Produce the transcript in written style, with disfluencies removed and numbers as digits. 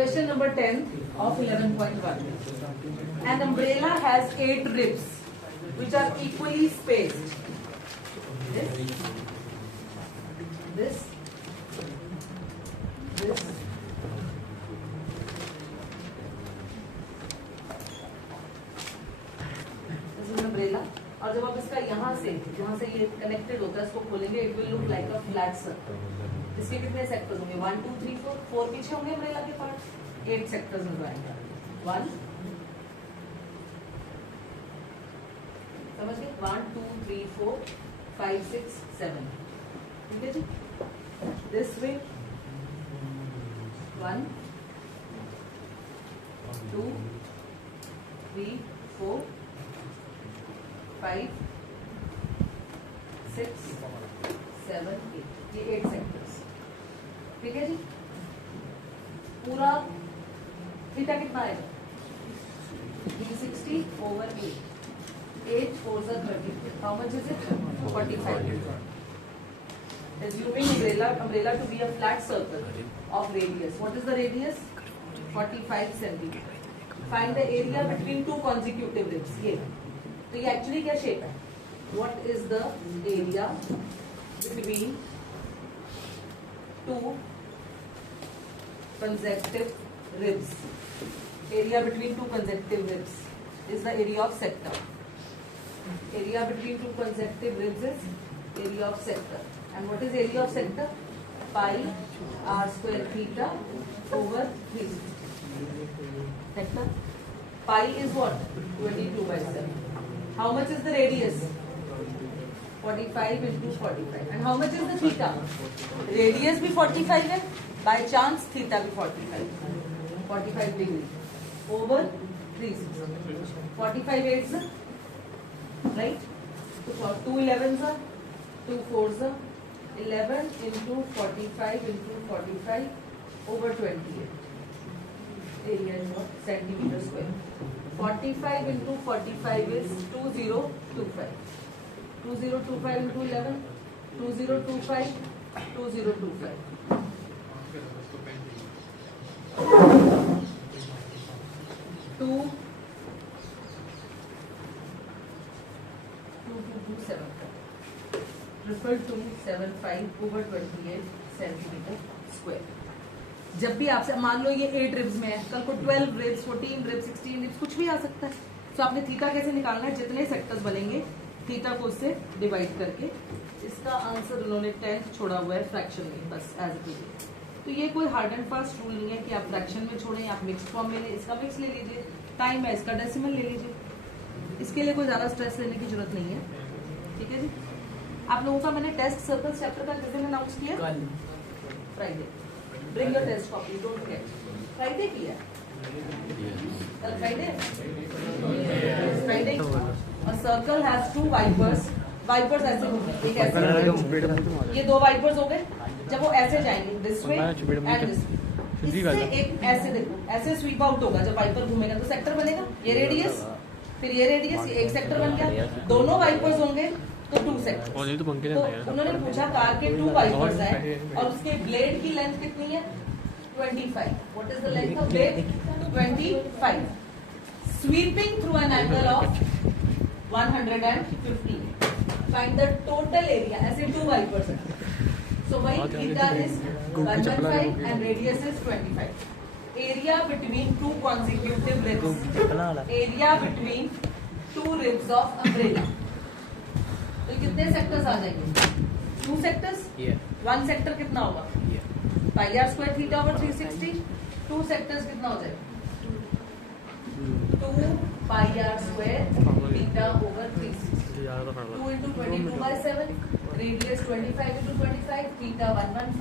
Question number 10 of 11.1. An umbrella has 8 ribs which are equally spaced. This, this, an umbrella. और जब आप इसका यहाँ से ये कनेक्टेड होता है, इसको खोलेंगे, it will look like a flat circle. इसके कितने सेक्टर्स होंगे? 1 2 3 4 पीछे होंगे अम्ब्रेला के पार्ट. 8 सेक्टर्स नजर आएंगे. 1 समझ गए? 1 2 3 4 5 6 7. ठीक है जी. This way 1 2 3 4 5 6 7 8. ये 8 सेक्टर्स. ठीक है जी. पूरा थीटा कितना आएगा? 360 over 8. 8 4s are 30. How much is it? 45. Assuming umbrella to be a flat circle of radius. What is the radius? 45 centimeter. Find the area between two consecutive ribs. ये तो ये actually क्या shape है? What is the area between two consecutive ribs? Area between two consecutive ribs is the area of sector. Area between two consecutive ribs is area of sector. And what is area of sector? Pi r square theta over 360. Sector. Pi is what? 22/7. How much is the radius? 45 into 45. And how much is the theta? Radius भी 45 है. By chance theta भी 45 degree over 360. 45 8s are right. So 2 11s are 2 4s are 11 into 45 into 45 over 28. Area is what? Centimeter square. 45 into 45 is 2025. 2025 into 11. 2025. 2025. 275 over 28 centimeter square. जब भी आपसे मान लो ये 8 ribs में है, कल को 12 रिब्स 14 रिब्स 16 रिब्स कुछ भी आ सकता है. तो आपने थीटा कैसे निकालना है? जितने सेक्टर्स बनेंगे थीटा को उससे डिवाइड करके. इसका आंसर उन्होंने 10th छोड़ा हुआ है फ्रैक्शन में, बस एज इट इज. तो ये कोई हार्ड एंड फास्ट रूल नहीं है कि आप फ्रैक्शन में छोड़ें या आप मिक्स फॉर्म में लें. इसका मिक्स ले लीजिए, टाइम है इसका डेसिमल ले लीजिए. इसके लिए कोई ज्यादा स्ट्रेस लेने की जरूरत नहीं है. ठीक है जी. आप लोगों का मैंने टेस्ट सर्कल चैप्टर का किस दिन अनाउंस किया? Friday. Bring your test copy. Don't forget. Friday किया. कल Friday. Friday. A circle has 2 wipers. Wipers ऐसे होंगे. एक ऐसे. ये 2 wipers हो गए. जब वो ऐसे जाएंगे, this way and this way. इससे एक ऐसे देखो, ऐसे स्वीप आउट होगा. जब वाइपर घूमेगा तो सेक्टर बनेगा. ये रेडियस, फिर ये रेडियस, एक सेक्टर बन गया. दोनों वाइपर्स होंगे तो 2 सेक्टर्स. तो उन्होंने पूछा कार के 2 वाइपर्स हैं और उसके ब्लेड की लेंथ कितनी है? 25. What is the length of blade? 25. Sweeping through an angle of 150. Find the total area. ऐसे 2 वाइपर्स हैं. सो वही theta is 115 and radius is 25. Area between 2 consecutive ribs. Area between 2 ribs of umbrella. तो कितने sectors आ जाएंगे? 2 sectors. 1 sector कितना होगा? Pi r square theta over 360. 2 sectors कितना हो जाएगा? 2 pi r square theta over 360. 2 into 22/7. Radius 25 into 25. Theta 115.